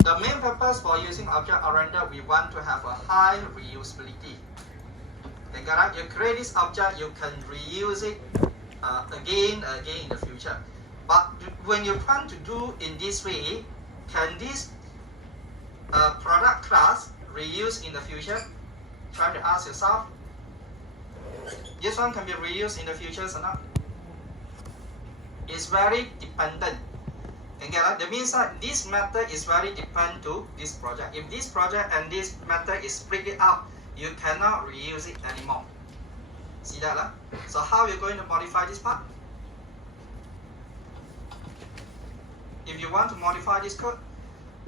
The main purpose for using object-oriented, we want to have a high reusability. Okay, right? You create this object, you can reuse it again in the future. But when you plan to do in this way, can this product class reuse in the future? Try to ask yourself. This one can be reused in the future or not? It's very dependent. Okay, that means that this method is very dependent to this project. If this project and this method is split it out, you cannot reuse it anymore. See that? Huh? So how are you going to modify this part? If you want to modify this code,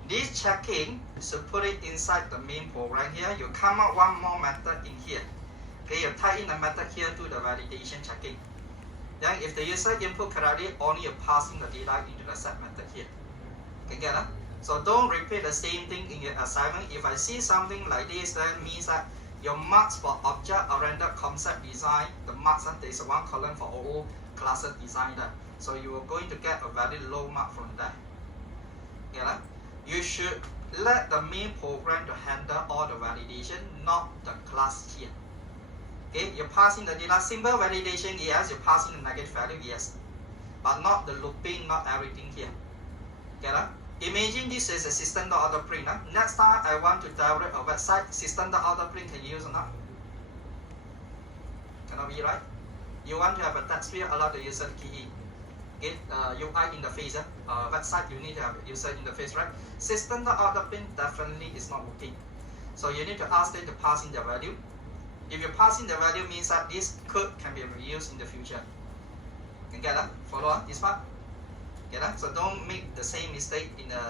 this checking is to put it inside the main program here. You come up one more method in here. Okay, you type in a method here to the validation checking. Then if the user input correctly, only you're passing the data into the set method here. Okay, get it? So don't repeat the same thing in your assignment. If I see something like this, that means that your marks for object-oriented concept design, the marks, there is one column for all classes design there. So you are going to get a very low mark from there. Get it? You should let the main program to handle all the validation, not the class here. Okay, you're passing the data, simple validation, yes, you're passing the negative value, yes. But not the looping, not everything here. Get it? Imagine this is a system.out.print. Next time I want to download a website, system.out.print can use or not? Cannot be, right? You want to have a text field, allow the user to key in. Get UI interface, website you need to have user interface, right? System.out.print definitely is not working. So you need to ask them to pass in the value. If you pass in the value, means that this code can be reused in the future. You get that? Follow this part? Get that? So don't make the same mistake in the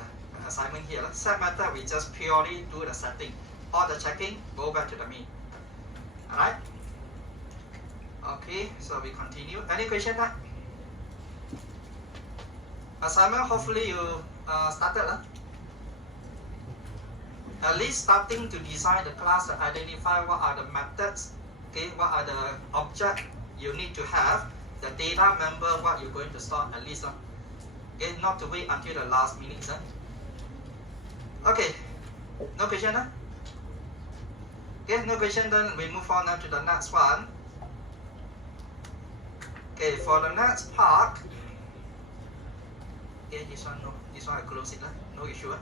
assignment here. Set method, we just purely do the setting. All the checking, go back to the main. Alright? Okay, so we continue. Any question that? Assignment, hopefully you started. At least starting to design the class, to identify what are the methods, okay, what are the objects you need to have, the data member, what you're going to store at least. Okay, not to wait until the last minute. Okay, no question? Okay, no question, then we move on now to the next one. Okay, for the next part, okay, this one no, this one I close it, no issue.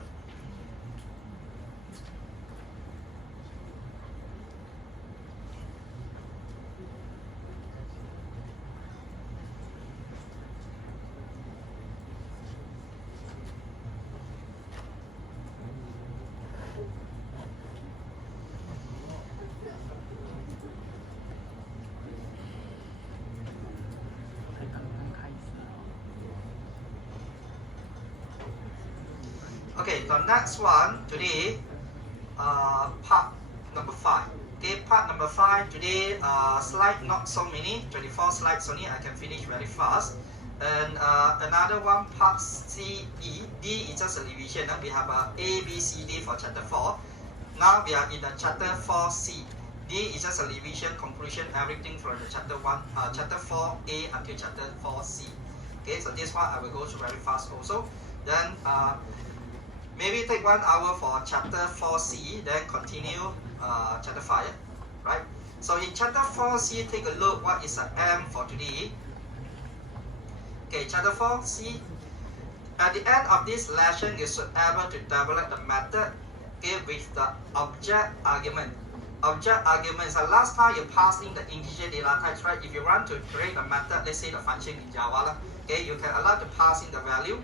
Okay, the next one today, part number 5. Okay, part number 5 today, slide not so many, 24 slides only, I can finish very fast. And another one, part C, E, D is just a revision. We have A, B, C, D for chapter 4. Now we are in the chapter 4C. D is just a revision, conclusion, everything from the chapter 4A until chapter 4C. Okay, so this one I will go through very fast also. Then maybe take 1 hour for chapter 4C, then continue chapter 5, right? So in chapter 4C, take a look what is the M for today. Okay, chapter 4C. At the end of this lesson, you should be able to develop the method, okay, with the object argument. Object argument is the last time you pass in the integer data types, right? If you want to create a method, let's say the function in Java, okay, you can allow to pass in the value.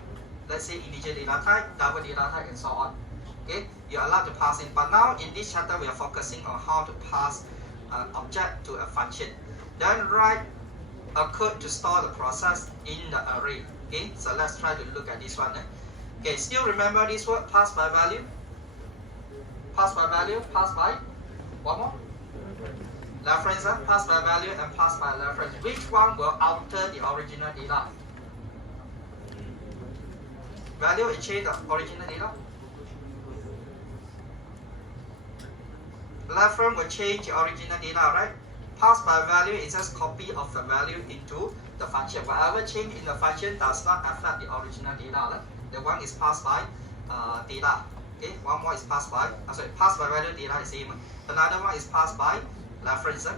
Let's say integer data type, double data type, and so on. Okay, you're allowed to pass in. But now in this chapter, we are focusing on how to pass an object to a function. Then write a code to store the process in the array. Okay, so let's try to look at this one. Okay, still remember this word, pass by value? Pass by value, pass by one more? Reference, pass by value and pass by reference. Which one will alter the original data? Value will change the original data. Reference will change the original data, right? Pass by value is just copy of the value into the function. Whatever change in the function does not affect the original data. Right? The one is passed by data. Okay, one more is passed by. Sorry, passed by value data is same. Another one is passed by reference.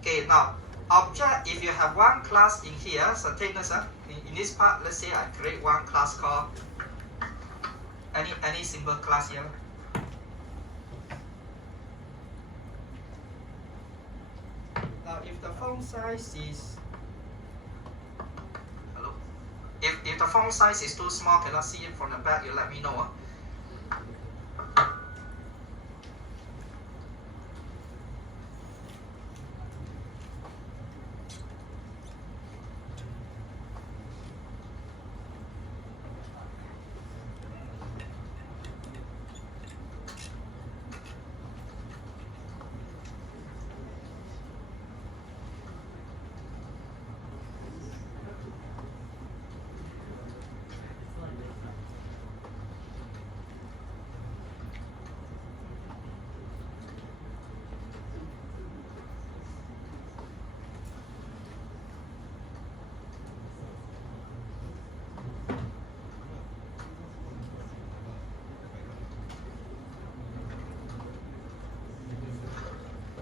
Okay, now object. If you have one class in here, so take this. In this part, let's say I create one class called any simple class here. Now, if the font size is if the font size is too small, cannot see it from the back, you let me know.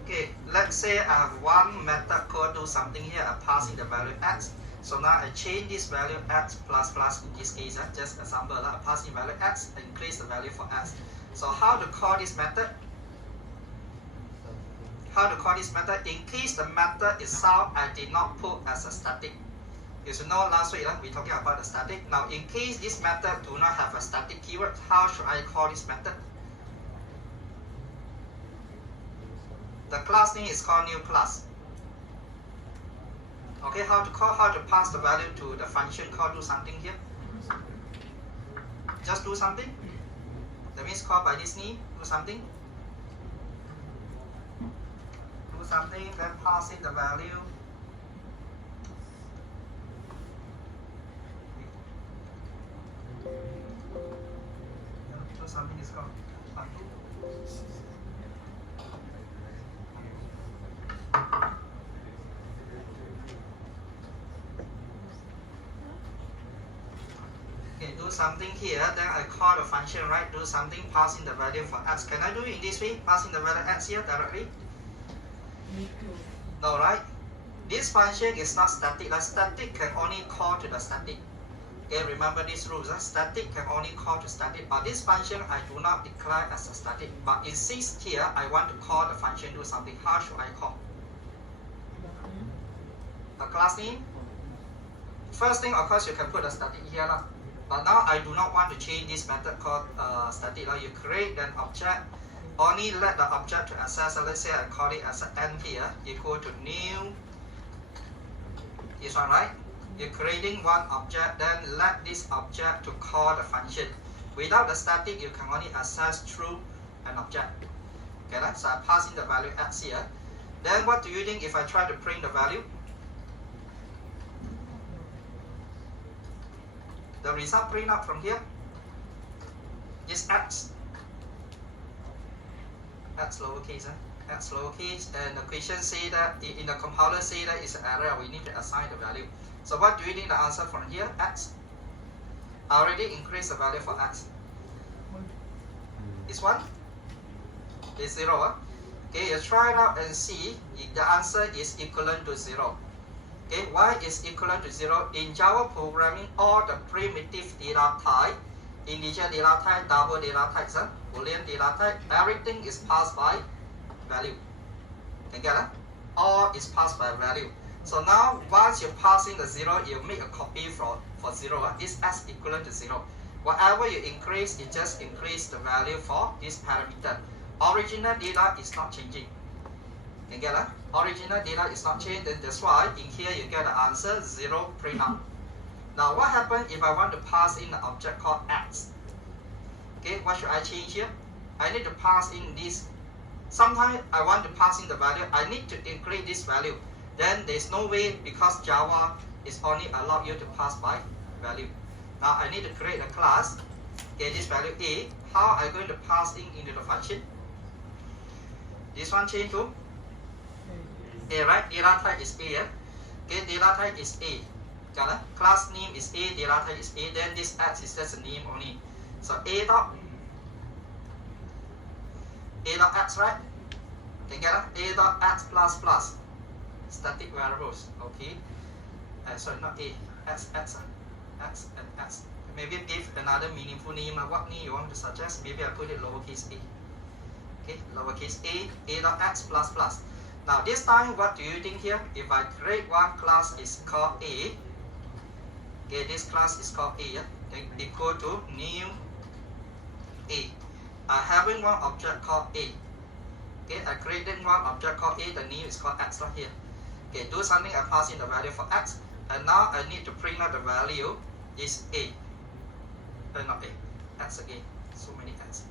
Okay, let's say I have one method called do something here. I'm passing the value x. So now I change this value x plus plus in this case, just example, I'm passing value x, increase the value for x. So how to call this method? How to call this method? In case the method itself I did not put as a static. You should know last week we're talking about the static. Now in case this method do not have a static keyword, how should I call this method? The class name is called new class. Okay, how to pass the value to the function called do something here? Just do something. That means call by this name, do something. Do something, then pass in the value. Do something is called do something here, then I call the function, right? Do something, passing the value for x. Can I do it in this way? Passing the value x here directly? No, right? This function is not static. The static can only call to the static. Okay, remember these rules. Static can only call to static, but this function I do not declare as a static. But insist here, I want to call the function do something. How should I call? A class name? First thing, of course, you can put a static here. But now I do not want to change this method called static. You create an object, only let the object to access. So let's say I call it as an n here, equal to new. This one, right? You're creating one object, then let this object to call the function. Without the static, you can only access through an object. Okay, so I'm passing the value x here. Then what do you think if I try to print the value? The result print out from here is x. X lowercase, x lowercase, and the question say that in the compiler say that it's an error. We need to assign the value. So what do you need the answer from here? X. I already increased the value for x. Is 1? Is 0? Okay, you try it out and see if the answer is equivalent to 0. Okay, why is equivalent to 0? In Java programming, all the primitive data type, integer data type, double data types, Boolean data type, everything is passed by value. You get it? All is passed by value. So now, once you pass in the 0, you make a copy for 0. It's as equivalent to 0. Whatever you increase, you just increase the value for this parameter. Original data is not changing. You get it? Original data is not changed, then that's why in here you get the answer 0 print out. Now what happens if I want to pass in an object called x? Okay, what should I change here? I need to pass in this. Sometimes I want to pass in the value, I need to increase this value. Then there's no way, because Java is only allow you to pass by value. Now I need to create a class. Okay, this value a. How am I going to pass in into the function? This one change to a, right? Data type is a. Okay, data type is a. Got it? Class name is a, data type is a. Then this x is just a name only. So a dot A dot x, right? Can get A dot x plus plus static variables. Okay. Sorry, not A, x and x. Maybe give another meaningful name. What name you want to suggest? Maybe I put it lowercase a. Okay, lowercase a dot x plus plus. Now this time, what do you think here? If I create one class is called A, okay, this class is called A, yeah? Equal to new A. Having one object called A. Okay, I created one object called A, the name is called x right here. Okay, do something, I pass in the value for x, and now I need to print out the value is A. Not A, x again, so many x.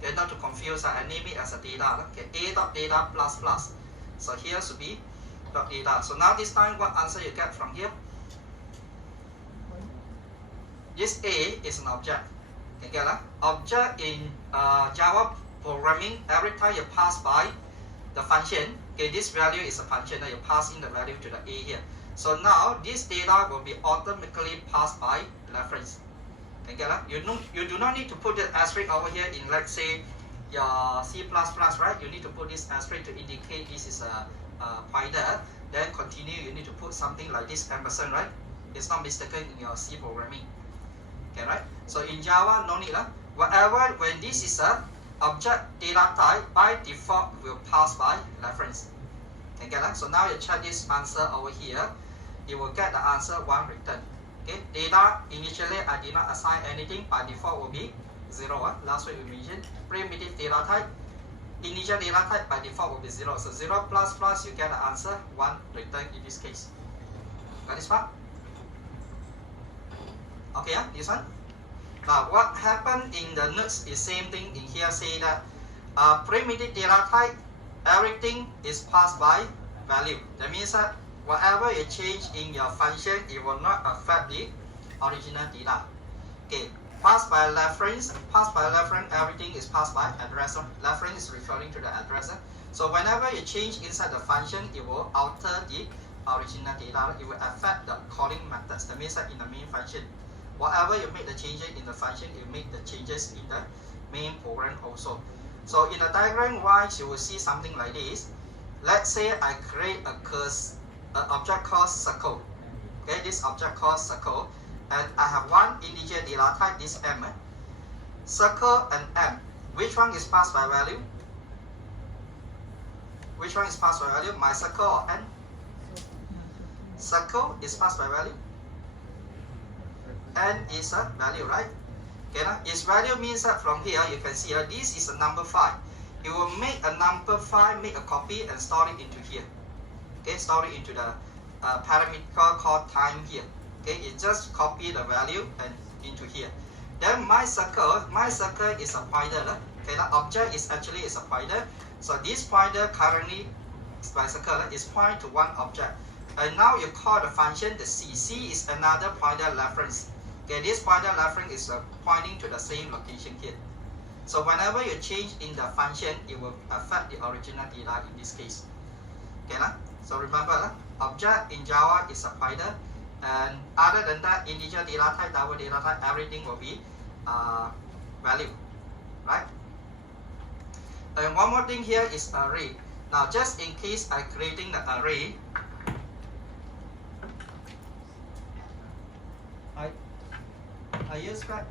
Okay, not to confuse, I name it as a data. Okay, A dot data plus plus. So here should be dot data. So now this time, what answer you get from here? This A is an object. Okay, get that? Object in Java programming, every time you pass by the function, okay, this value is a function that you pass in the value to the A here. So now this data will be automatically passed by reference. Okay, get that? You do not need to put the asterisk over here in, let's say, your C++, right? You need to put this asterisk to indicate this is a pointer. Then continue, you need to put something like this ampersand, right? It's not mistaken in your C programming. Okay, right? So in Java, no need. Whatever, when this is a object data type, by default will pass by reference. Okay, get that? So now you check this answer over here, you will get the answer 1 return. Okay, data initially I did not assign anything, by default will be 0. Last week we mentioned primitive data type, initial data type by default will be 0. So 0 plus plus, you get the answer 1 return in this case. Got this part? Okay, yeah, this one. Now what happened in the notes is same thing in here, say that primitive data type, everything is passed by value. That means that whatever you change in your function, it will not affect the original data. Okay, passed by reference, everything is passed by address. Reference is referring to the address. So whenever you change inside the function, it will alter the original data. It will affect the calling methods. That means that in the main function, whatever you make the changes in the function, you make the changes in the main program also. So in the diagram wise, you will see something like this. Let's say I create an object called circle. Okay, this object called circle, and I have one integer data type, this m. Circle and m. Which one is passed by value? Which one is passed by value? My circle or n? Circle is passed by value. N is a value, right? Okay, its value means that from here you can see this is a number 5. You will make a number 5, make a copy and store it into here. Okay, store it into the parameter called time here. Okay, it just copy the value and into here. Then my circle is a pointer. Okay, the object is actually a pointer. So this pointer currently, my circle is point to one object. And now you call the function the C. C is another pointer reference. Okay, this pointer reference is pointing to the same location here. So whenever you change in the function, it will affect the original data in this case. Okay, so remember, object in Java is a pointer, and other than that, integer data type, double data type, everything will be value, right? And one more thing here is array. Now, just in case I'm creating the array, I use back.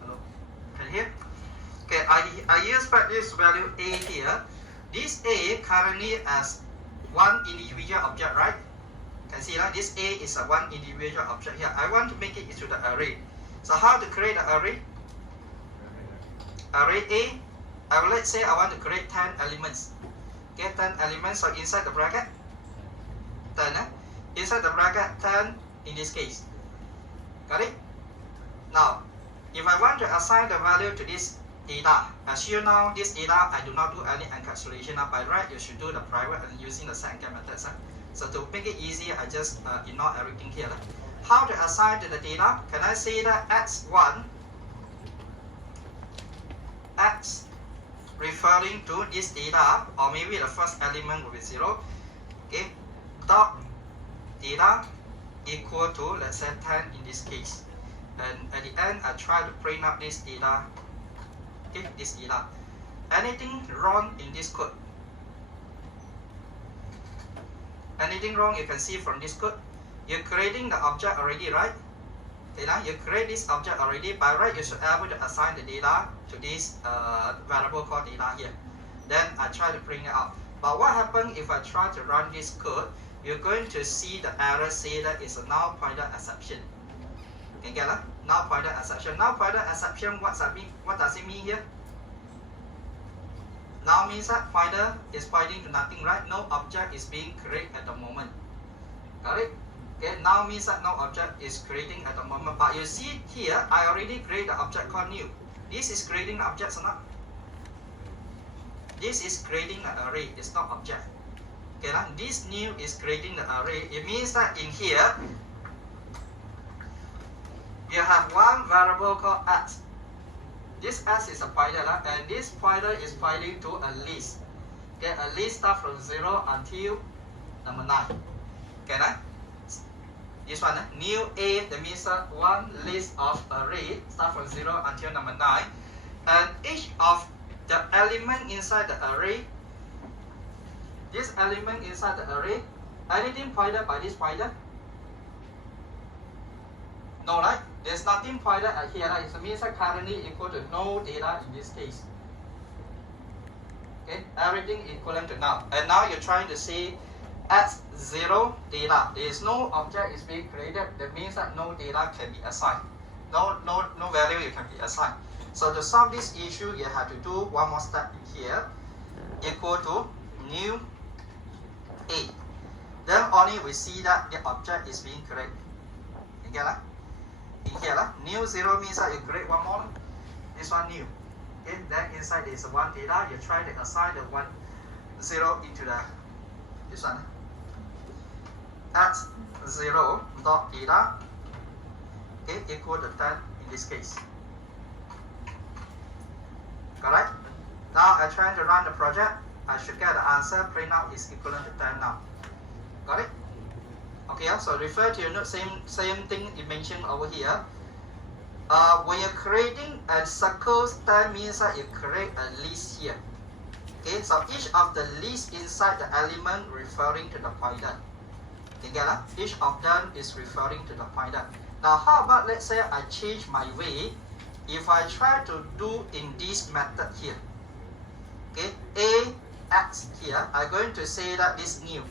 Hello, can you hear? Okay, I use back this value A here. This A currently as one individual object, right? Can see that this A is a one individual object here. I want to make it into the array. So how to create the array? Array A, let's say I want to create 10 elements. Okay, 10 elements. So inside the bracket, 10. Inside the bracket, 10 in this case. Got it? Now, if I want to assign the value to this data, as you know, this data I do not do any encapsulation. By right, you should do the private and using the set encap methods. So to make it easier, I just ignore everything here. How to assign to the data? Can I say that x1, x referring to this data, or maybe the first element will be 0. Okay, dot data equal to, let's say 10 in this case. And at the end, I try to print out this data. Okay, this data. Anything wrong in this code? Anything wrong you can see from this code? You're creating the object already, right? Okay, now you create this object already. By right, you should be able to assign the data to this variable called data here. Then I try to print it out. But what happens if I try to run this code? You're going to see the error say that it's a null pointer exception. Okay, get it? Null pointer exception. Null pointer exception, what does it mean here? Now means that pointer is pointing to nothing, right? No object is being created at the moment. Got it? Okay, now means that no object is creating at the moment. But you see here, I already created the object called new. This is creating the objects or not? This is creating an array, it's not object. Okay, now this new is creating the array. It means that in here, you have one variable called x. This x is a pointer, and this pointer is pointing to a list. Okay, a list starts from 0 until number 9. Okay, right? This one, new A, that means one list of array start from 0 until number 9. And each of the element inside the array, this element inside the array, anything pointed by this pointer? No, right? There's nothing pointed at here, right? So it means that currently equal to no data in this case. Okay, everything equivalent to null. And now you're trying to say at 0 data. There is no object is being created. That means that no data can be assigned. No value you can be assigned. So to solve this issue, you have to do one more step here. Equal to new A. Then only we see that the object is being created. You get that? In here, new 0 means that you create one more. This one new. Okay, then inside is one data. You try to assign the 1 0 into the this one. At 0 dot data, okay, equal to 10 in this case. Correct? Now I try to run the project. I should get the answer. Print out is equivalent to 10 now. Got it? Okay, so refer to your note, same thing you mentioned over here. When you're creating a circle, that means that you create a list here. Okay, so each of the list inside the element referring to the pointer. You get that? Each of them is referring to the pointer. Now, how about let's say I change my way. If I try to do in this method here, okay, AX here, I'm going to say that this new.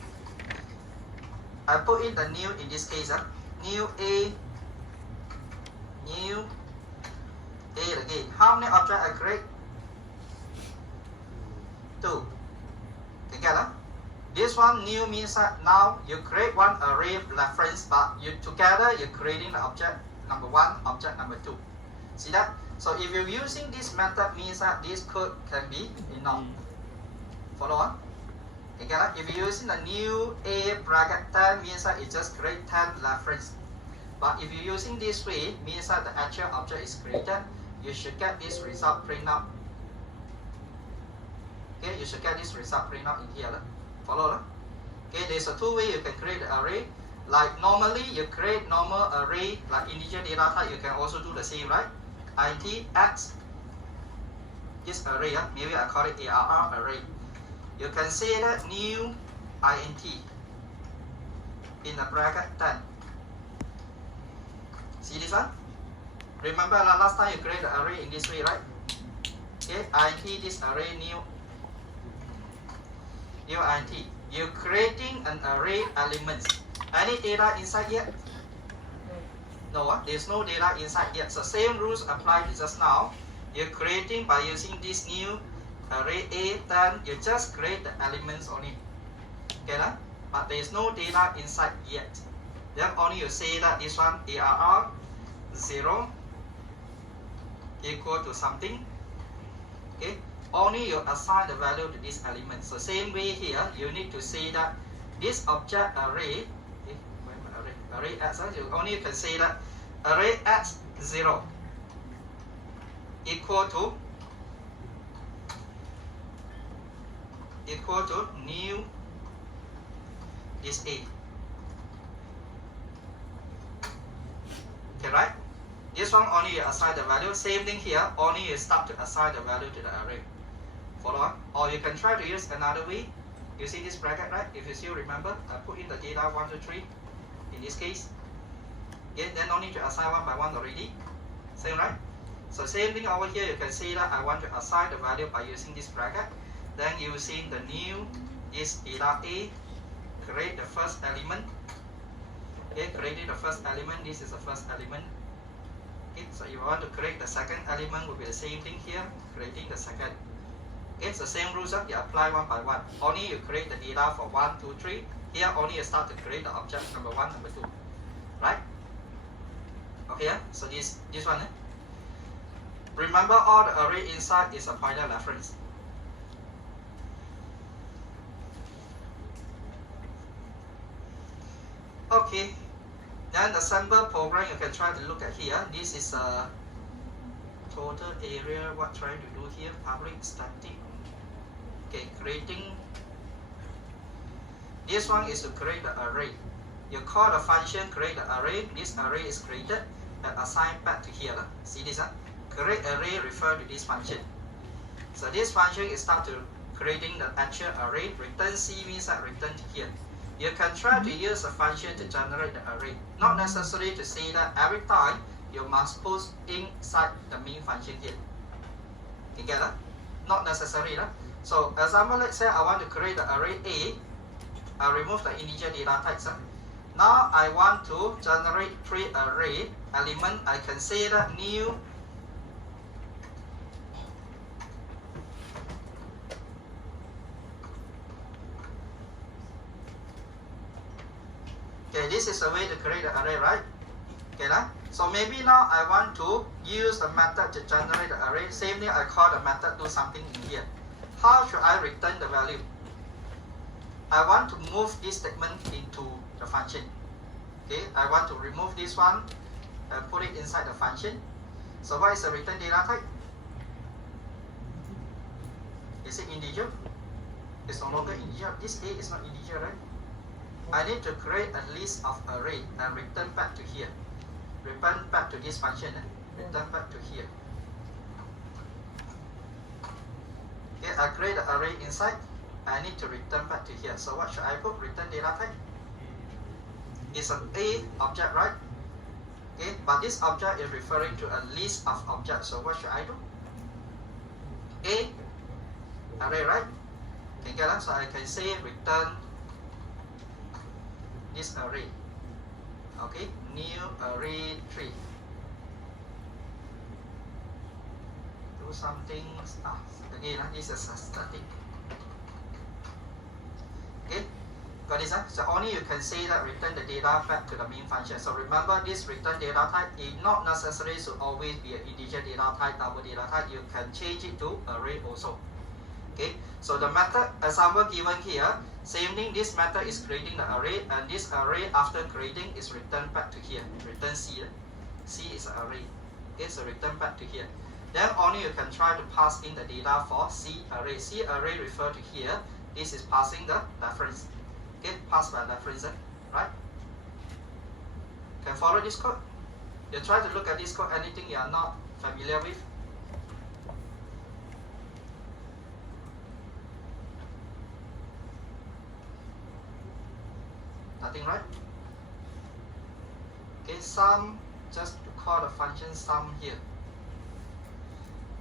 I put in the new in this case, new A, new A again. How many objects I create? 2. Okay, get it? This one new means that now you create one array reference, but you together you're creating the object number 1, object number 2. See that? So if you're using this method, means that this code can be enough. Follow on? Okay, get it? If you're using the new A bracket 10, means that it just create 10 reference. But if you're using this way, means that the actual object is created, you should get this result print out. Okay, you should get this result print out in here. Follow? Okay, there's a 2 way you can create the array. Like normally you create normal array like integer data type, you can also do the same, right? int x this array, maybe I call it ARR array. You can say that new int in the bracket 10. See this one? Remember last time you create the array in this way, right? Okay, int this array new int. You're creating an array elements. Any data inside yet? No, there's no data inside yet. So same rules apply to just now. You're creating by using this new array A, then you just create the elements only. Okay, but there's no data inside yet. Then only you say that this one ARR 0 equal to something. Okay, only you assign the value to this element. So same way here, you need to say that this object array, array x, you only can say that array x 0 equal to new this A. Okay, right? This one only you assign the value. Same thing here, only you start to assign the value to the array. Follow on? Or you can try to use another way. You see this bracket, right? If you still remember, I put in the data 1, 2, 3 in this case. Yeah, then no need to assign one by one already. Same, right? So same thing over here, you can see that I want to assign the value by using this bracket. Then using the new is data A, create the first element. Okay, creating the first element, this is the first element. Okay, so if you want to create the second element, will be the same thing here, creating the second. Okay, it's the same rules, you apply one by one. Only you create the data for 1, 2, 3. Here only you start to create the object number 1, number 2. Right? Okay, so this one. Remember, all the array inside is a pointer reference. Okay, then the sample program you can try to look at here. This is a total area. What trying to do here? Public static. Okay, creating. This one is to create the array. You call the function create the array. This array is created and assigned back to here. See this? Create array refer to this function. So this function is start to creating the actual array. Return C means that return to here. You can try to use a function to generate the array. Not necessary to say that every time you must put inside the main function here. You get that? Not necessary. So example, let's say I want to create the array A. I remove the integer data types. Now I want to generate 3 array element. I can say that new okay, this is the way to create the array, right? Okay, so maybe now I want to use the method to generate the array. Same thing, I call the method do something in here. How should I return the value? I want to move this statement into the function. Okay, I want to remove this one and put it inside the function. So what is the return data type? Is it integer? It's no longer integer. This A is not integer, right? I need to create a list of array and return back to here. Return back to this function. Return back to here. Okay, I create the array inside. I need to return back to here. So what should I put? Return data type. It's an A object, right? Okay, but this object is referring to a list of objects. So what should I do? A array, right? Okay, get that? So I can say return this array. Okay, new array 3. Do something. Again, this is a static. Okay, got this? So only you can say that return the data back to the main function. So remember, this return data type is not necessary to always be an integer data type, double data type. You can change it to array also. Okay, so the method example given here, same thing. This method is creating the array, and this array after creating is returned back to here. Return C. C is an array. Okay, so return back to here. Then only you can try to pass in the data for C array. C array refer to here. This is passing the reference. Okay, pass by reference, right? Can follow this code? You try to look at this code. Anything you are not familiar with? Nothing, right? Okay, sum, just to call the function sum here.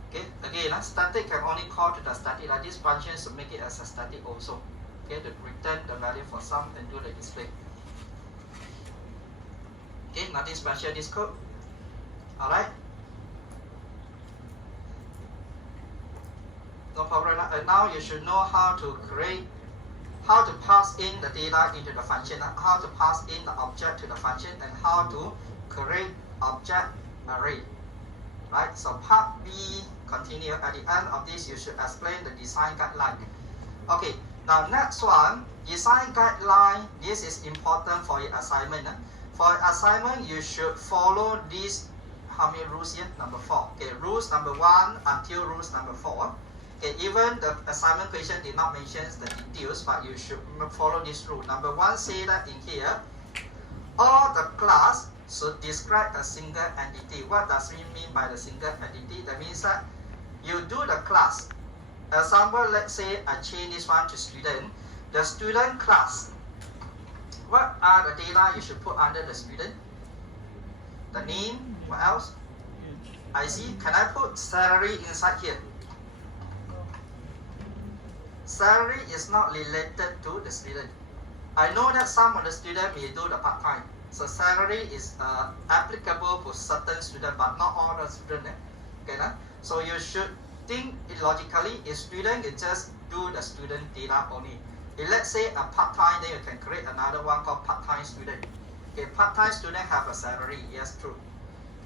Okay, again, static can only call to the static. Like this function to make it as a static also. Okay, to return the value for sum and do the display. Okay, nothing special this code. Alright. No problem. Now you should know how to create, how to pass in the data into the function, how to pass in the object to the function, and how to create object array. Right, so part B continue. At the end of this, you should explain the design guideline. Okay, now next one, design guideline. This is important for your assignment. For your assignment, you should follow this. How many rules here? Number 4. Okay, rules number 1 until rules number 4. Okay, even the assignment question did not mention the details, but you should follow this rule. Number 1 say that in here, all the class should describe a single entity. What does it mean by the single entity? That means that you do the class. Example, let's say I change this one to student. The student class. What are the data you should put under the student? The name. What else? I see. Can I put salary inside here? Salary is not related to the student. I know that some of the students may do the part-time. So salary is applicable for certain students, but not all the students. Okay, so you should think it logically. If student, you just do the student data only. If let's say a part-time, then you can create another one called part-time student. Okay, part-time student have a salary. Yes, true.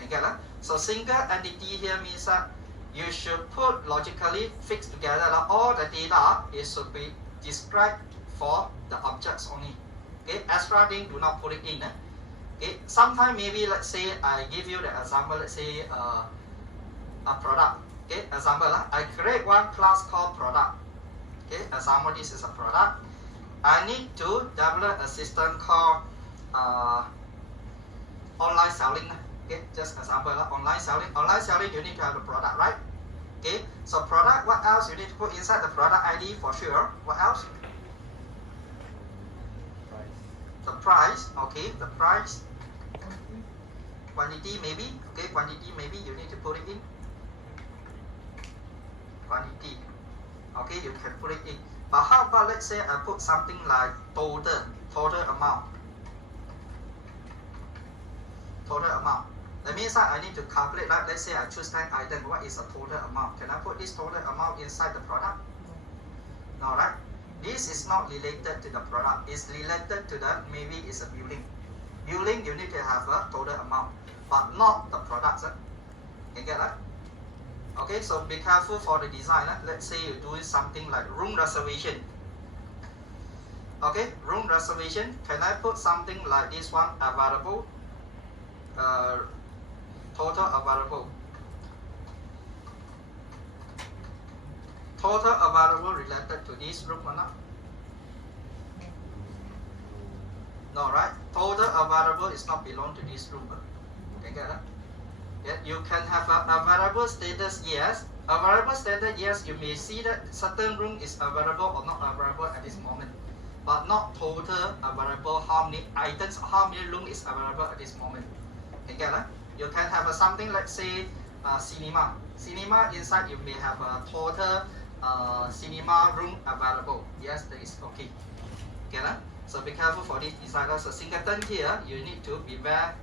Okay, so single entity here means that you should put logically fixed together all the data. It should be described for the objects only. Okay, extra thing do not put it in. Okay, sometimes maybe let's say I give you the example. Let's say a product. Okay, example, I create one class called product. Okay, example, this is a product. I need to develop a system called online selling. Okay, just example, online selling. Online selling, you need to have the product, right? Okay, so product, what else you need to put inside the product ID for sure? What else? The price, okay, the price. Quantity maybe, okay, quantity maybe you need to put it in. Quantity, okay, you can put it in. But how about let's say I put something like total amount. Total amount. That means that I need to calculate, like let's say I choose 10 items, what is the total amount? Can I put this total amount inside the product? No, right? This is not related to the product. It's related to the, maybe it's a building. Building, you need to have a total amount, but not the products. You get that? Okay, so be careful for the design. Let's say you're doing something like room reservation. Okay, room reservation. Can I put something like this one, available? Total available. Total available related to this room or not? No, right? Total available is not belong to this room. Can get that? Yeah, you can have a available status, yes. Available status, yes, you may see that certain room is available or not available at this moment. But not total available, how many items, how many room is available at this moment. Can get that? You can have something, let's say, cinema. Cinema inside you may have a total cinema room available. Yes, that is okay. Okay, so be careful for this designer. So singleton here, you need to beware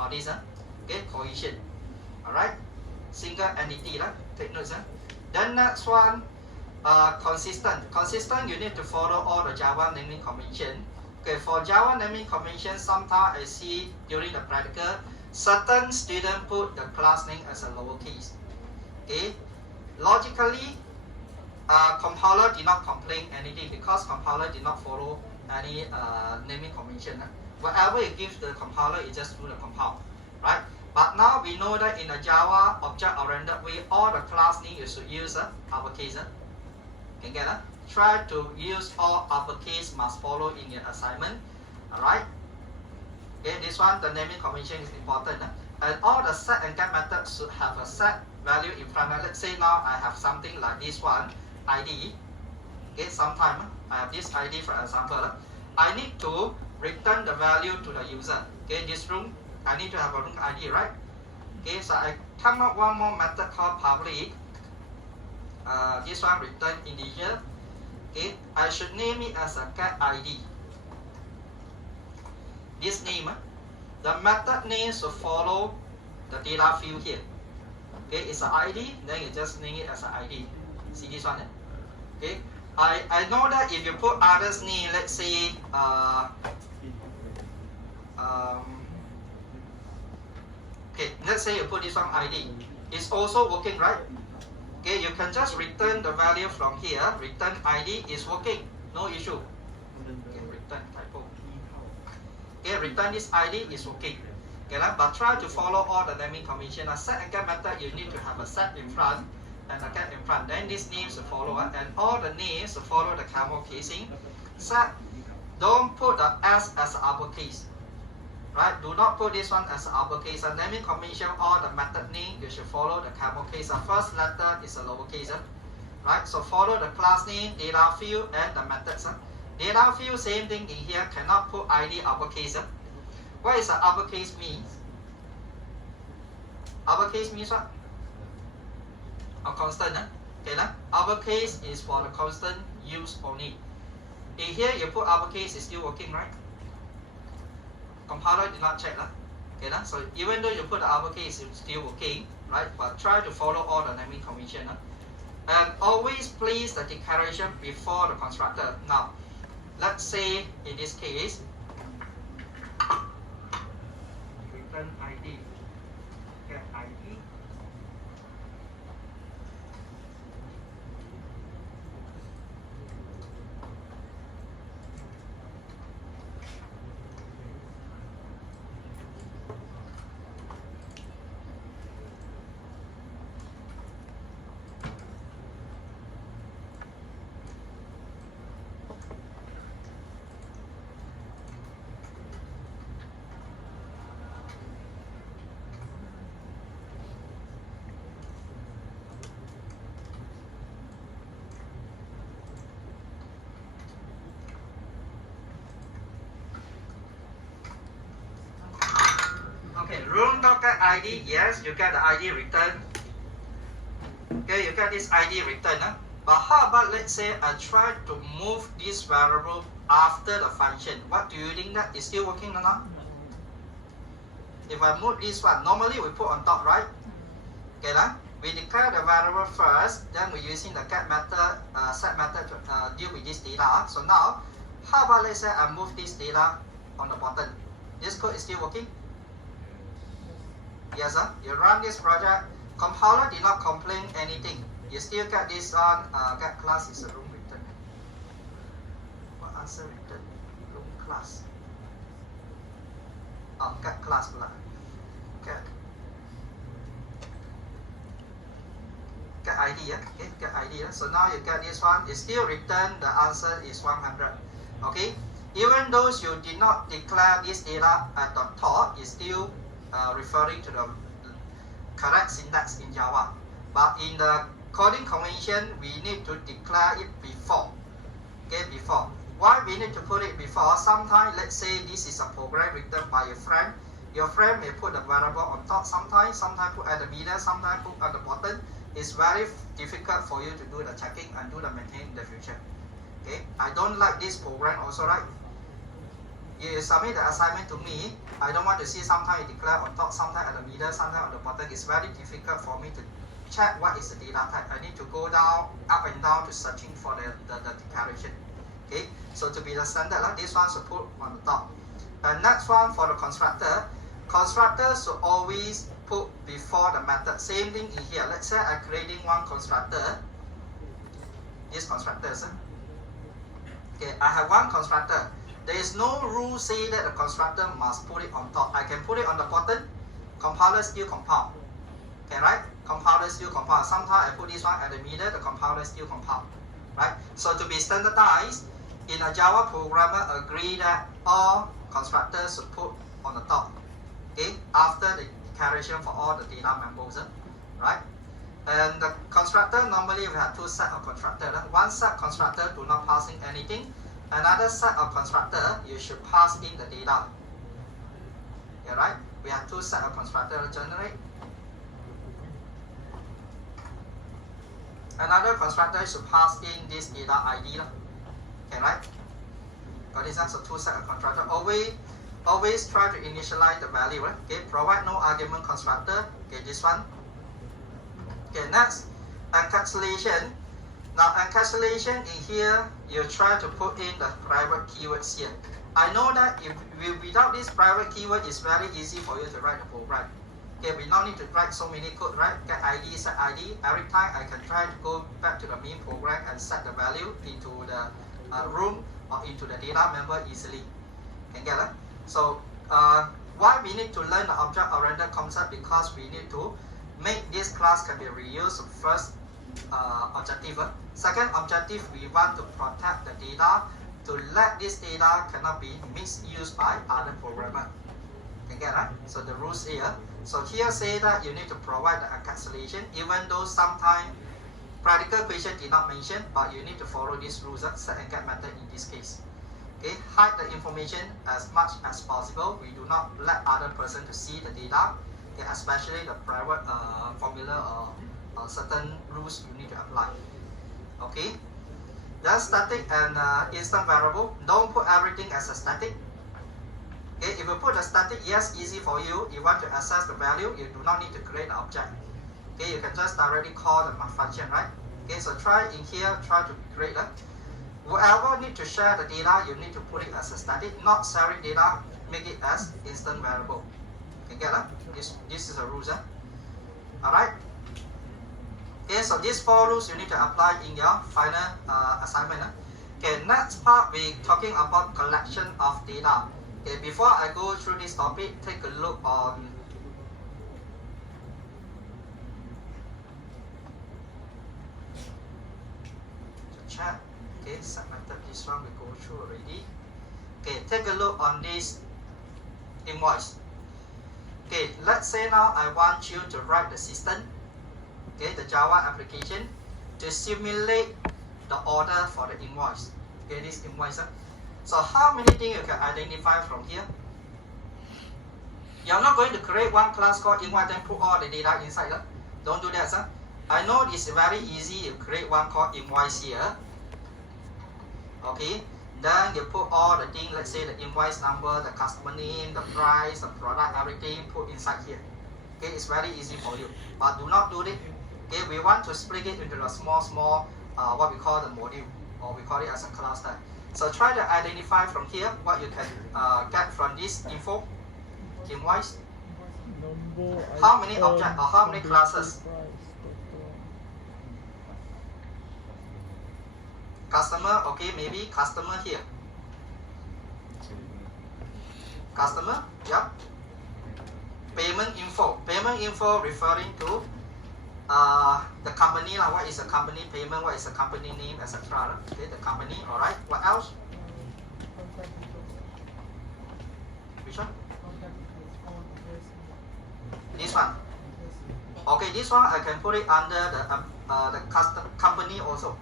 of this. Okay, cohesion. Alright, single entity. Take notes. Then next one, consistent. Consistent, you need to follow all the Java naming convention. Okay, for Java naming convention, sometimes I see during the practical, certain students put the class name as a lowercase. Okay, logically, compiler did not complain anything because compiler did not follow any naming convention. Whatever it gives the compiler, it just do the compile, right? But now we know that in a Java object-oriented way, all the class name you should use uppercase. Can get that? Try to use all uppercase must follow in your assignment. Alright? Okay, this one, the naming convention is important. And all the set and get methods should have a set value in front. Let's say now I have something like this one, ID. Okay, sometime I have this ID for example. I need to return the value to the user. Okay, this room, I need to have a room ID, right? Okay, so I come up one more method called public. This one return integer. Okay, I should name it as a get ID. This name, the method name should follow the data field here. Okay, it's an ID, then you just name it as an ID. See this one? Okay, I know that if you put others name, let's say okay, let's say you put this one ID. It's also working, right? Okay, you can just return the value from here. Return ID is working, no issue. Okay, return typo. Okay, return this ID is working. Okay, but try to follow all the naming convention. A set and get method, you need to have a set in front and a get in front. Then these names will follow, and all the names will follow the camel casing. Set, don't put the S as uppercase. right? Do not put this one as uppercase. And naming convention, all the method name, you should follow the camel case. The first letter is a lowercase, right? So follow the class name, data field, and the methods. Data field, same thing in here, cannot put ID uppercase. What is the uppercase means? Uppercase means what? A constant. Okay, uppercase is for the constant use only. In here, you put uppercase, is still working, right? Compiler did not check. Okay, so even though you put the uppercase, it's still working, right? But try to follow all the naming convention. And always place the declaration before the constructor. Now, let's say in this case, return ID, get ID. Room.get ID, yes, you get the ID return. Okay, you get this ID return. But how about, let's say I try to move this variable after the function. What do you think that is still working or not? If I move this one, normally we put on top, right? Okay, we declare the variable first, then we're using the get method, set method to deal with this data. So now, how about let's say I move this data on the bottom. This code is still working? Yes, you run this project, compiler did not complain anything. You still get this on get class is a room return. What answer return? Room class. Oh, get class pula. Get ID, okay, get ID. So now you get this one, it still return the answer is 100. Okay, even though you did not declare this data at the top, it's still referring to the correct syntax in Java. But in the coding convention, we need to declare it before. Okay, before. Why we need to put it before? Sometimes, let's say this is a program written by your friend. Your friend may put the variable on top sometimes put at the middle, sometimes put at the bottom. It's very difficult for you to do the checking and do the maintaining in the future. Okay, I don't like this program also, right? You submit the assignment to me, I don't want to see sometimes you declare on top, sometimes at the middle, sometimes on the bottom. It's very difficult for me to check what is the data type. I need to go down, up and down to searching for the declaration. Okay, so to be the standard, this one should put on the top. And next one for the constructor. Constructor should always put before the method. Same thing in here. Let's say I'm creating one constructor. This constructor. Okay, I have one constructor. There is no rule say that the constructor must put it on top. I can put it on the bottom. Compiler still compile. Okay, right? Compiler still compile. Sometimes I put this one at the middle. The compiler still compile. Right? So to be standardized, in a Java programmer agree that all constructors should put on the top. Okay, after the declaration for all the data members, right? And the constructor, normally we have two sets of constructor. One set constructor do not pass in anything. Another set of constructor, you should pass in the data. Yeah, right? We have two sets of constructor to generate. Another constructor should pass in this data ID. Okay, right? Got this, so two sets of constructor. Always try to initialize the value. Right? Okay, provide no argument constructor. Okay, this one. Okay, next, encapsulation. Now, encapsulation in here, you try to put in the private keywords here. I know that if without this private keyword, it's very easy for you to write the program. Okay, we don't need to write so many code, right? Get ID, set ID. Every time I can try to go back to the main program and set the value into the room or into the data member easily. Can get it? So, why we need to learn the object-oriented concept? Because we need to make this class can be reused. First objective. Second objective, we want to protect the data to let this data cannot be misused by other programmers. Again, right? So the rules here. So here say that you need to provide the encapsulation, even though sometimes practical question did not mention, but you need to follow these rules, set and get method in this case. Okay, hide the information as much as possible. We do not let other person to see the data, okay, especially the private formula or certain rules you need to apply. Okay, then static and instant variable. Don't put everything as a static. Okay, if you put a static, yes, easy for you. You want to access the value, you do not need to create an object. Okay, you can just directly call the function, right? Okay, so try in here, try to create that. Whoever need to share the data, you need to put it as a static. Not sharing data, make it as instant variable. Okay, get that? This is a rule. Alright. Okay, so these 4 rules you need to apply in your final assignment. Okay, next part we talking about collection of data. Okay, before I go through this topic, take a look on the chat. Okay, segmented this one we go through already. Okay, take a look on this invoice. Okay, let's say now I want you to write the system, okay, the Java application, to simulate the order for the invoice. Okay, this invoice. So how many things you can identify from here? You're not going to create one class called invoice and put all the data inside. Don't do that. I know it's very easy. You create one called invoice here. Okay, then you put all the things, let's say the invoice number, the customer name, the price, the product, everything put inside here. Okay, it's very easy for you, but do not do it. Okay, we want to split it into a small what we call the module, or we call it as a cluster. So try to identify from here what you can get from this info invoice. How many objects or how many classes? Customer, okay, maybe customer here. Customer, yeah. Payment info referring to the company. What is the company payment? What is the company name, etc. Okay, the company. All right. What else? Which one? This one. Okay, this one I can put it under the company also.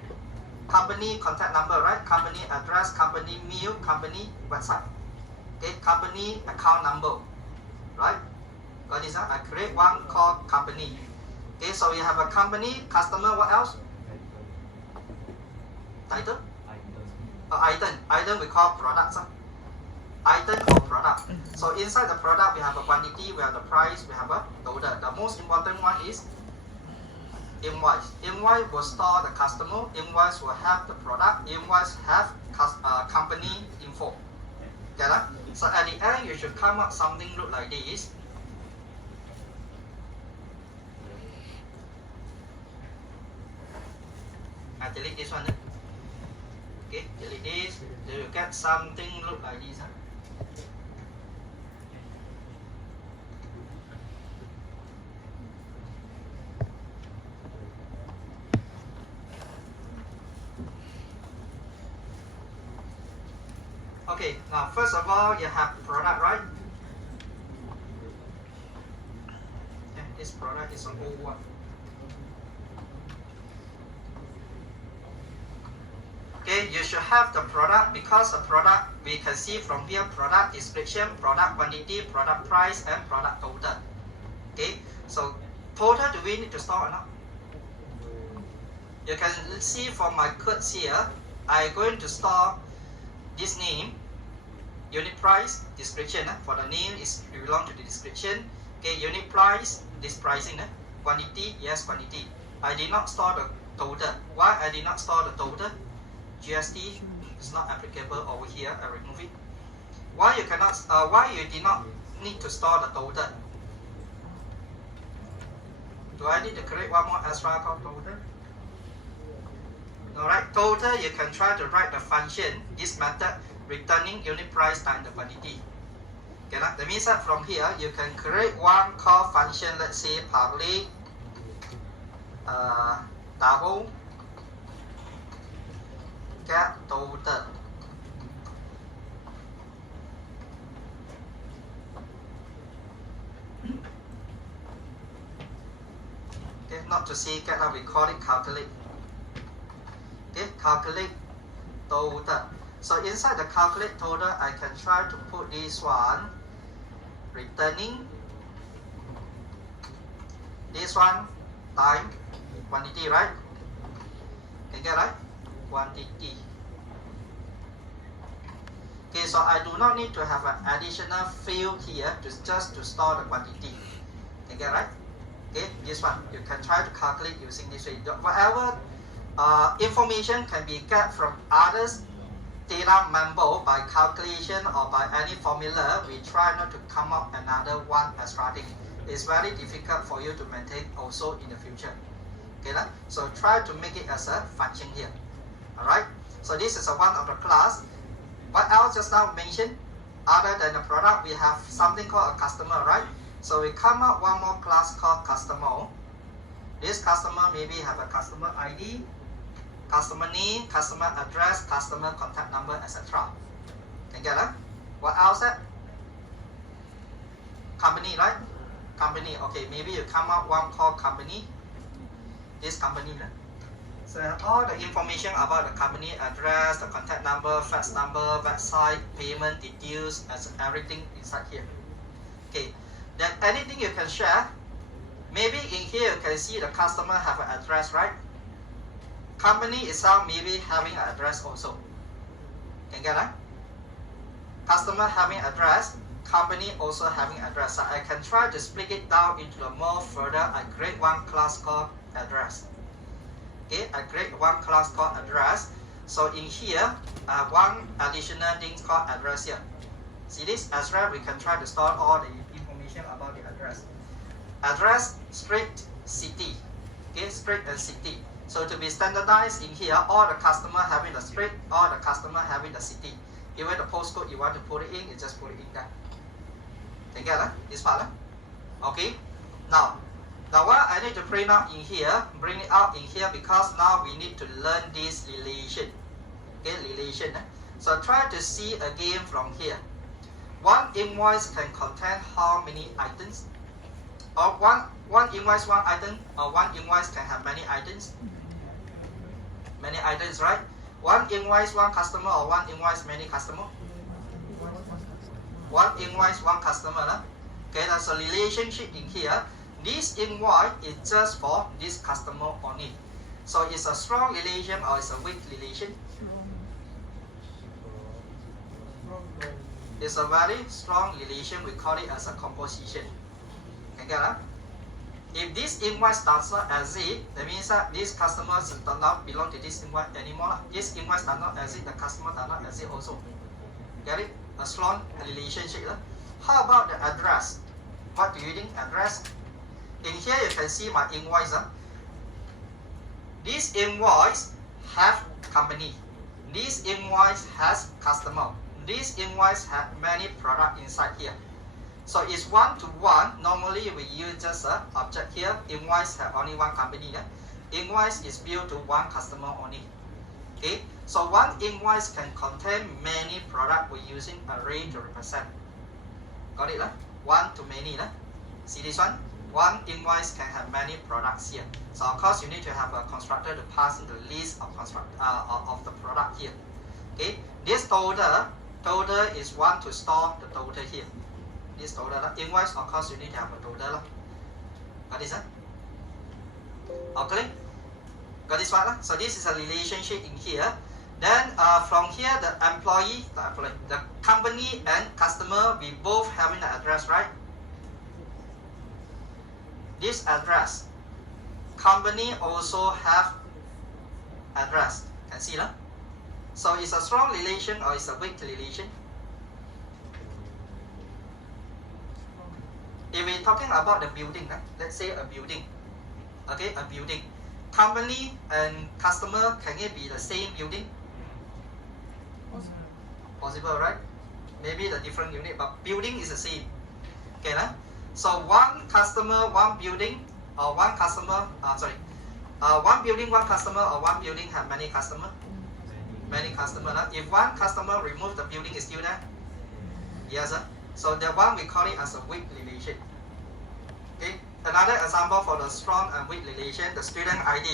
Company contact number, right? Company address, company mail, company website. Okay, company account number, right? Got this? I create one called company. Okay, so we have a company, customer. What else? Title? Item we call products. Item or product. So inside the product we have a quantity, we have the price, we have a total. The most important one is invoice. Invoice will store the customer. Invoice will have the product. Invoice have company info. Get that? So at the end you should come up something look like this. I delete this one. Okay, delete this. Then you get something look like this. Okay, now first of all you have product, right? Okay, this product is an old one. Okay, you should have the product, because the product we can see from here: product description, product quantity, product price, and product total. Okay, so total do we need to store or not? You can see from my codes here, I'm going to store this name, unit price, description. For the name is belong to the description. Okay, unit price, this pricing. Quantity, yes, quantity. I did not store the total. Why I did not store the total? GST is not applicable over here. I remove it. Why you cannot? Why you did not need to store the total? Do I need to create one more extra called total? Alright, total you can try to write the function, this method, returning unit price times the quantity. Okay, that means that from here you can create one call function, let's say public double get total. not to see get out, we call it calculate. Okay, calculate total. So inside the calculate total, I can try to put this one, returning this one time quantity, right? Can get right? Quantity. Okay, so I do not need to have an additional field here just to store the quantity. Can get right? Okay, this one you can try to calculate using this way. Whatever information can be get from others data member by calculation or by any formula, we try not to come up another one extra thing. It's very difficult for you to maintain also in the future. Okay, so try to make it as a function here. Alright, so this is one of the class. What else just now mentioned? Other than the product, we have something called a customer, right? So we come up one more class called customer. This customer maybe have a customer ID, customer name, customer address, customer contact number, etc. Can get that? What else? Company, right? Company. Okay, maybe you come up one called company. This company. So all the information about the company address, the contact number, fax number, website, payment details, everything inside here. Okay. Then anything you can share. Maybe in here you can see the customer have an address, right? Company itself maybe having an address also. Can get that? Customer having address, company also having address. So I can try to split it down into the more further. I create one class called address. Okay, I create one class called address. So in here, one additional thing called address here. See this address? We can try to store all the information about the address. Address, street, city. Okay, street and city. So to be standardized in here, all the customer having the street, all the customer having the city. Even the postcode you want to put it in, you just put it in there. Can you get that? This part? Okay. Now what I need to bring out in here, bring it out in here because now we need to learn this relation. Okay, relation. So try to see again from here. One invoice can contain how many items? Or one invoice, one item, or one invoice can have many items? Many items, right? One invoice, one customer, or one invoice, many customer? One invoice, one customer. Okay, that's a relationship in here. This invoice is just for this customer only. So it's a strong relation or it's a weak relation? It's a very strong relation. We call it as a composition. Can you get that? If this invoice does not exist, that means that this customer does not belong to this invoice anymore. This invoice does not exist, the customer does not exist also. Get it? A strong relationship. How about the address? What do you think? Address? In here you can see my invoice. This invoice have company. This invoice has customer. This invoice have many product inside here. So it's one-to-one. Normally we use just an object here. Invoice have only one company. Invoice is billed to one customer only. Okay. So one invoice can contain many product. We're using array to represent. Got it? One to many. See this one? One invoice can have many products here. So of course you need to have a constructor to pass in the list of of the product here. Okay. This total is one to store the total here. This total invoice, of course you need to have a total. Got this? Okay. Got this one? So this is a relationship in here. Then from here the employee, the company and customer, we both having the address, right? This address. Company also have address. Can see that? So it's a strong relation or it's a weak relation? If we're talking about the building, let's say a building. Okay, a building. Company and customer, can it be the same building? Possible, right? Maybe the different unit, but building is the same. Okay, so one customer, one building, or one customer, one building, one customer, or one building have many customers? Many customers. If one customer remove the building, is still there? Yes, So the one we call it as a weak relation. Okay, another example for the strong and weak relation, the student ID.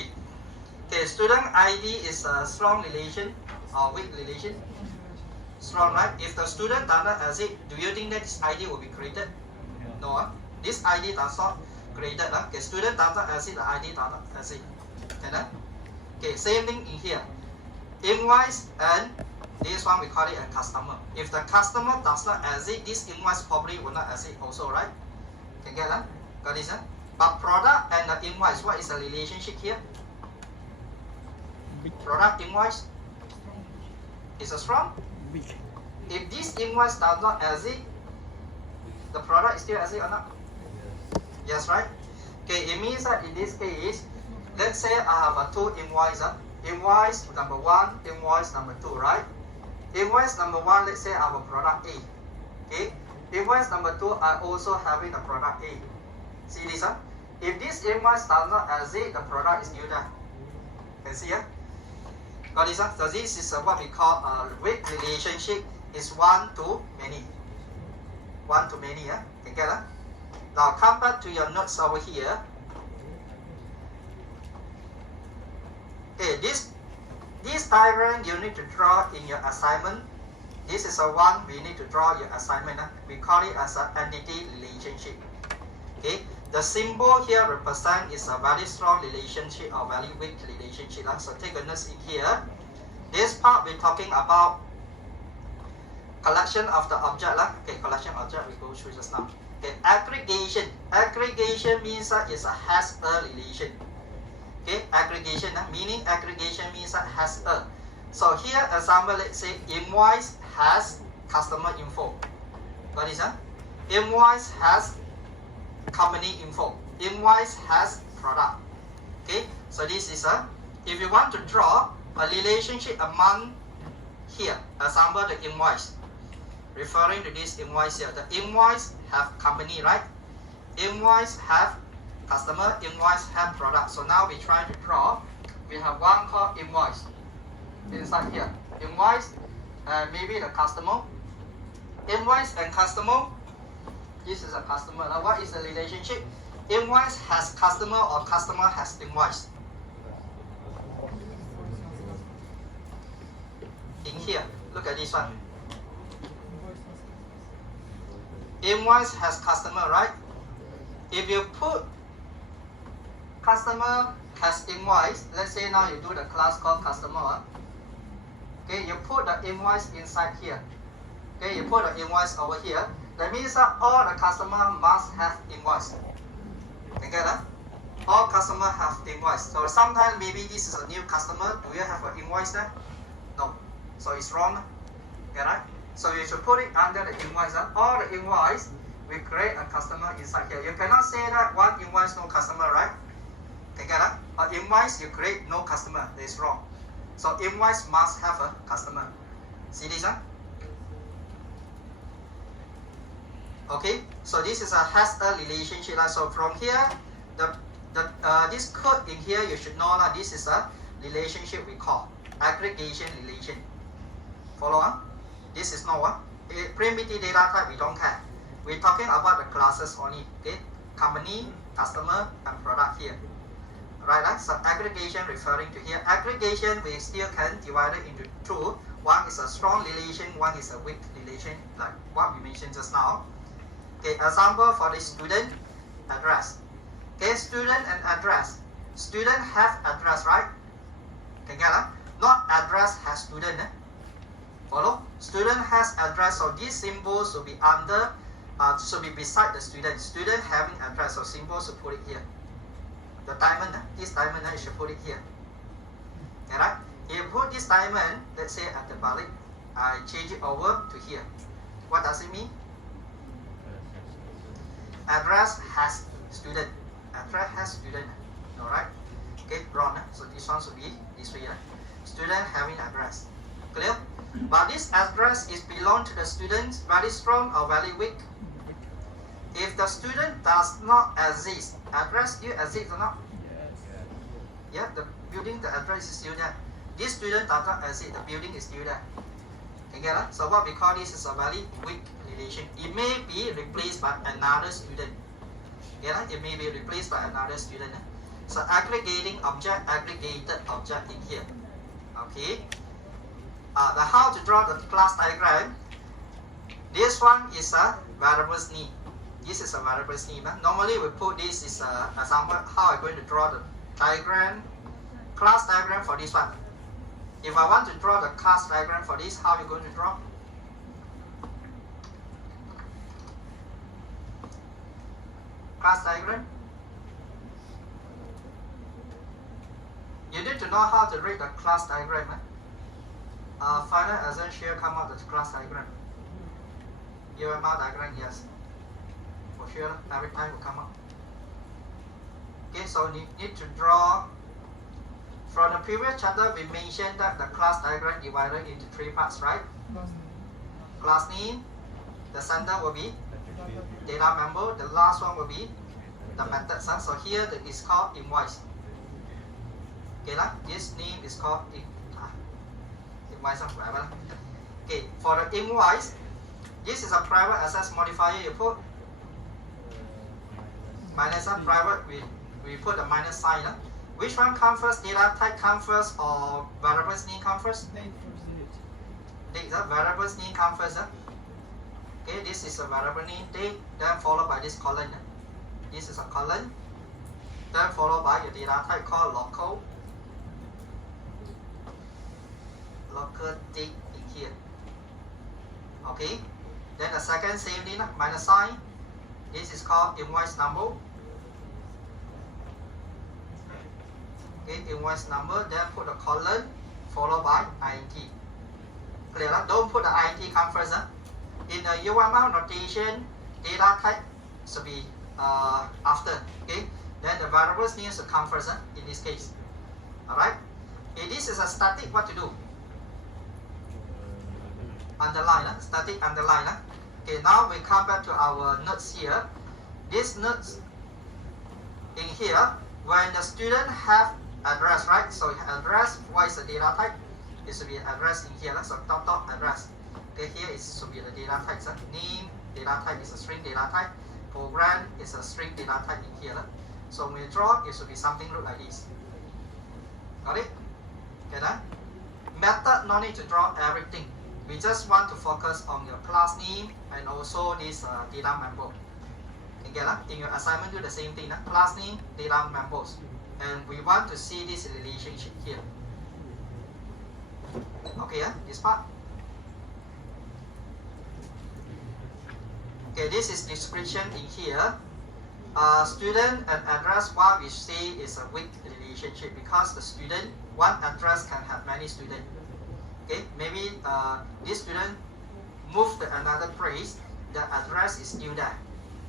Okay, student ID is a strong relation or weak relation? Strong, right? If the student does not exist, do you think that this ID will be created? No, this ID does not created. Okay, student does not exist, the ID does not exist. Okay, same thing in here. Invoice and this one we call it a customer. If the customer does not exist, this invoice probably will not exist also, right? Can get that? Got this? But product and the invoice, what is the relationship here? Product invoice is a strong. If this invoice does not exist, the product still exist or not? Yes, right? Okay, it means that in this case, let's say I have two invoices. Invoice number 1, invoice number 2, right? Invoice number 1, let's say I have a product A. Okay. Invoice number 2, I also having a product A. See this? If this invoice does not exist, the product is still there. Can see? Got this? So this is what we call a weak relationship. Is one to many. One to many. Can get that? Now come back to your notes over here. Okay, this diagram you need to draw in your assignment. This is a one we need to draw your assignment. We call it as an entity relationship. Okay, the symbol here represent is a very strong relationship or very weak relationship. So take a note in here. This part we're talking about collection of the object. Okay, collection object we go through just now. Okay, aggregation. Aggregation means it's a has-a relation. Okay, aggregation, meaning aggregation means that has a. So here example, let's say invoice has customer info. What is that? Invoice has company info. Invoice has product. Okay, so this is a, if you want to draw a relationship among here, example the invoice. Referring to this invoice here, the invoice have company, right? Invoice have customer, invoice have product. So now we try to draw. We have one called invoice inside here. Invoice and maybe the customer. Invoice and customer. This is a customer. Now what is the relationship? Invoice has customer or customer has invoice. In here, look at this one. Invoice has customer, right? If you put customer has invoice, let's say now you do the class called customer. Okay, you put the invoice inside here. Okay, you put the invoice over here. That means that all the customer must have invoice. You get that? All customer have invoice. So sometimes maybe this is a new customer. Do you have an invoice there? No. So it's wrong. Okay, right? So you should put it under the invoice. All the invoice, we create a customer inside here. You cannot say that one invoice, no customer, right? You get that? An invoice, you create no customer. That is wrong. So invoice must have a customer. See this? Okay, so this is a has-a relationship. So from here, this code in here, you should know that this is a relationship we call aggregation relation. Follow on? This is no one. Primitive data type, we don't care. We're talking about the classes only. Okay, company, customer, and product here. Right? So aggregation referring to here. Aggregation we still can divide it into two. One is a strong relation, one is a weak relation, like what we mentioned just now. Okay, example for the student address. Okay, student and address. Student have address, right? Can get that? Not address has student. Follow? Student has address, so these symbols should be under, should be beside the student. Student having address, so symbols should put it here. The diamond, this diamond, you should put it here. Alright? If you put this diamond, let's say at the bottom, I change it over to here. What does it mean? Address has student. Address has student. Alright? Okay, wrong. So this one should be this way. Student having address. Clear? But this address is belong to the student, very strong or very weak. If the student does not exist, address still exists or not? Yeah, the building, the address is still there. This student does not exist, the building is still there. You get that? So what we call this is a very weak relation. It may be replaced by another student. It may be replaced by another student. So aggregated object in here. Okay. The how to draw the class diagram. This one is a variable's name. This is a variable's name. Normally we put this is a example how I'm going to draw the diagram, class diagram for this one. If I want to draw the class diagram for this, how are you going to draw? Class diagram. You need to know how to read the class diagram. Final exam here come out the class diagram. UMR diagram, yes. For sure, every time will come up. Okay, so you need to draw. From the previous chapter, we mentioned that the class diagram divided into 3 parts, right? Class name, the center will be data member, the last one will be the methods. So here is called invoice. Okay, this name is called invoice. Okay, for the invoice, this is a private access modifier. You put minus a private, we put the minus sign. Which one comes first? Data type comes first or variable's name comes first? Variable's name comes first. Okay, this is a variable name, date, then followed by this colon. This is a colon. Then followed by your data type called local date in here. Okay. Then the second same thing, minus sign. This is called invoice number. Okay, invoice number, then put the colon, followed by INT. Clear? Don't put the INT come first. In the UML notation, data type should be after. Okay, then the variables needs to come first in this case. Alright? Okay, this is a static, what to do? Underline, static underline. Okay, now we come back to our notes here. These notes in here, when the student have address, right? So address, what is the data type? It should be address in here, so dot address. Okay, here it should be the data type. So name, data type is a string data type. Program is a string data type in here. So when you draw, it should be something look like this. Got it? Okay, then? Method, no need to draw everything. We just want to focus on your class name and also this data member. Okay, in your assignment, do the same thing. Class name, data members. And we want to see this relationship here. Okay, this part. Okay, this is description in here. Student and address, what we say is a weak relationship because the student, one address can have many students. Okay, maybe this student moved to another place, the address is still there.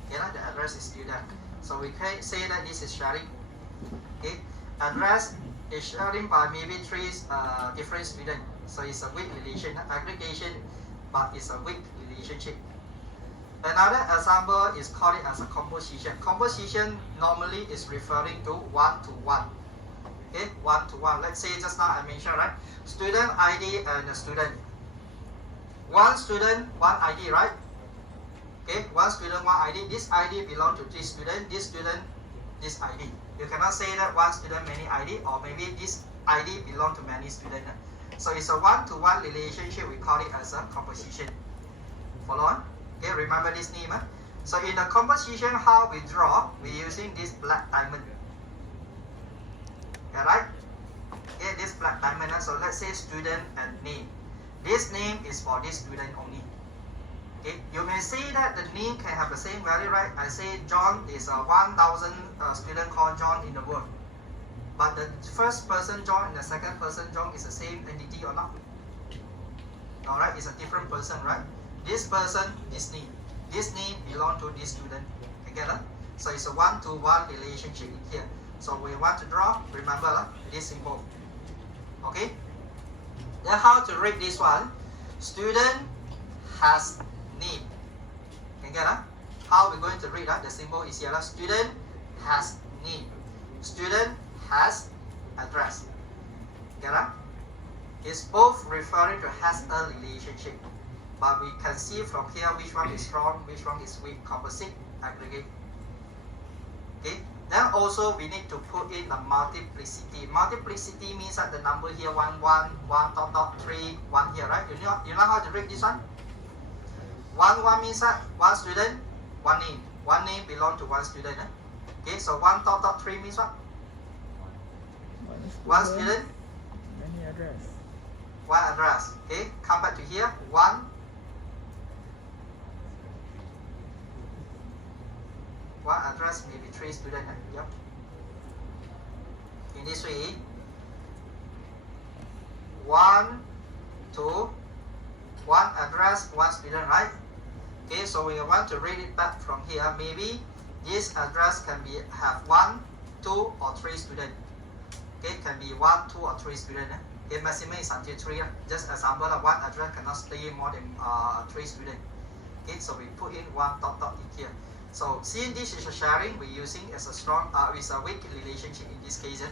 Okay, the address is still there. So we can say that this is sharing. Okay, address is sharing by maybe 3 different students. So it's a weak relation, aggregation, but it's a weak relationship. Another example is called it as a composition. Composition normally is referring to one-to-one. Okay, one-to-one. Let's say just now I mentioned, right? Student ID and a student. One student, one ID, right? Okay, one student, one ID. This ID belongs to this student, this ID. You cannot say that one student, many ID, or maybe this ID belongs to many students. So it's a one-to-one relationship. We call it as a composition. Follow on? Okay, remember this name. So in the composition, how we draw, we're using this black diamond. Okay, right? Okay, this black diamond. So let's say student and name. This name is for this student only. Okay, you may say that the name can have the same value, right? I say John is 1,000 student called John in the world. But the first person John and the second person John is the same entity or not? Alright, it's a different person, right? This person, this name. This name belongs to this student. Together. So it's a one-to-one relationship in here. So we want to draw, remember this symbol. Okay? Then how to read this one? Student has name. Together. How we're going to read that? The symbol is here. Student has name. Student has address. Together. It's both referring to has a relationship. But we can see from here which one is strong, which one is weak, composite, aggregate. Okay. Then also we need to put in the multiplicity. Multiplicity means that the number here 1, 1, 1, dot, dot, 3, 1 here, right? You know how to read this one? 1, 1 means that one student, one name. One name belong to one student. Okay, so 1, dot, dot, 3 means what? One student, many address. one address. Okay, come back to here. 1, one address, maybe 3 students. Yep. In this way, 1, 2, 1 address, 1 student, right? Okay, so we want to read it back from here. Maybe this address can be have 1, 2, or 3 students. Okay, can be 1, 2, or 3 students. Okay, maximum is until 3. Just example, one address cannot stay more than 3 students. Okay, so we put in 1 dot dot in here. So seeing this is a sharing, we're using as a strong, with a weak relationship in this case.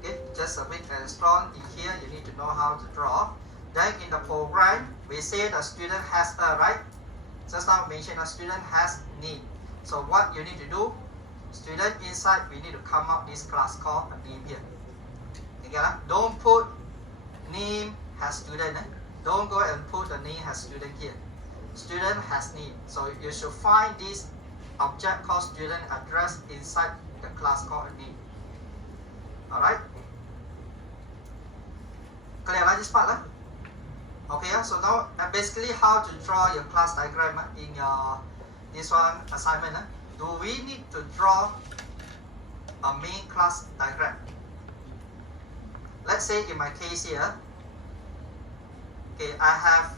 Okay, just a weak and strong in here, you need to know how to draw. Then in the program, we say the student has a, right? Just now we mentioned a student has need. So what you need to do, student inside, we need to come up this class called a name here. Okay, don't put name has student. Don't go and put the name has student here. Student has need. So you should find this object called student address inside the class called a name. Alright? Clear like this part? Okay, so now basically how to draw your class diagram in your this one assignment. Do we need to draw a main class diagram? Let's say in my case here, okay, I have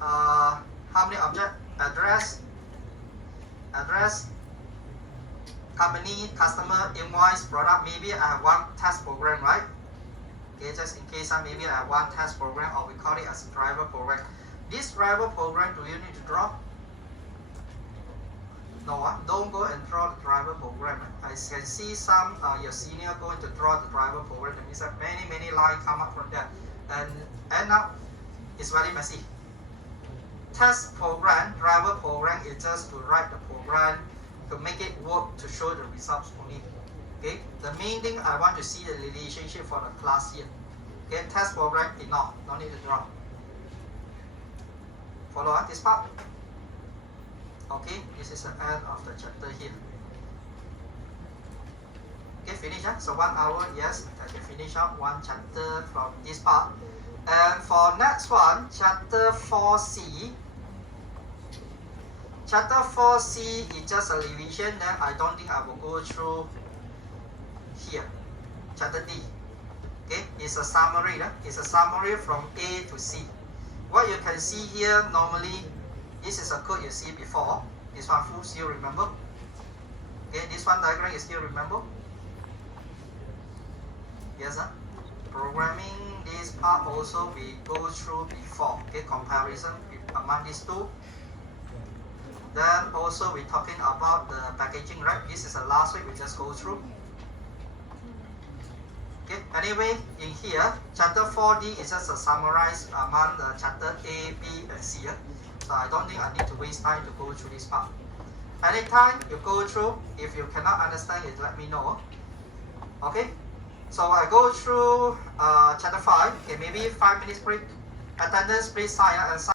how many objects? Address, company, customer, invoice, product. Maybe I have one test program, right? Okay, just in case maybe I have one test program, or we call it as driver program. This driver program, do you need to draw? No, don't go and draw the driver program. I can see some your senior going to draw the driver program. That means that many lines come up from there, and end up it's very messy. Test program, driver program is just to write the program to make it work to show the results only. Okay, the main thing I want to see the relationship for the class here. Okay, test program enough, no need to draw. Follow this part. Okay, this is the end of the chapter here. Okay, finish. So 1 hour, yes, I can finish up one chapter from this part. And for next one, chapter 4C. Chapter 4C is just a revision, then I don't think I will go through here. Chapter D. Okay, it's a summary. It's a summary from A to C. What you can see here, normally, this is a code you see before. This one full still remember. Okay, this one diagram you still remember. Yes, sir. Programming, this part also we go through before. Okay, comparison among these two. Then also we're talking about the packaging, right? This is the last week we just go through. Okay, anyway, in here, chapter 4D is just a summarize among the chapter A, B, and C. So I don't think I need to waste time to go through this part. Anytime you go through, if you cannot understand it, let me know. Okay, so I go through chapter 5. Okay, maybe 5 minutes break. Attendance, please sign and sign.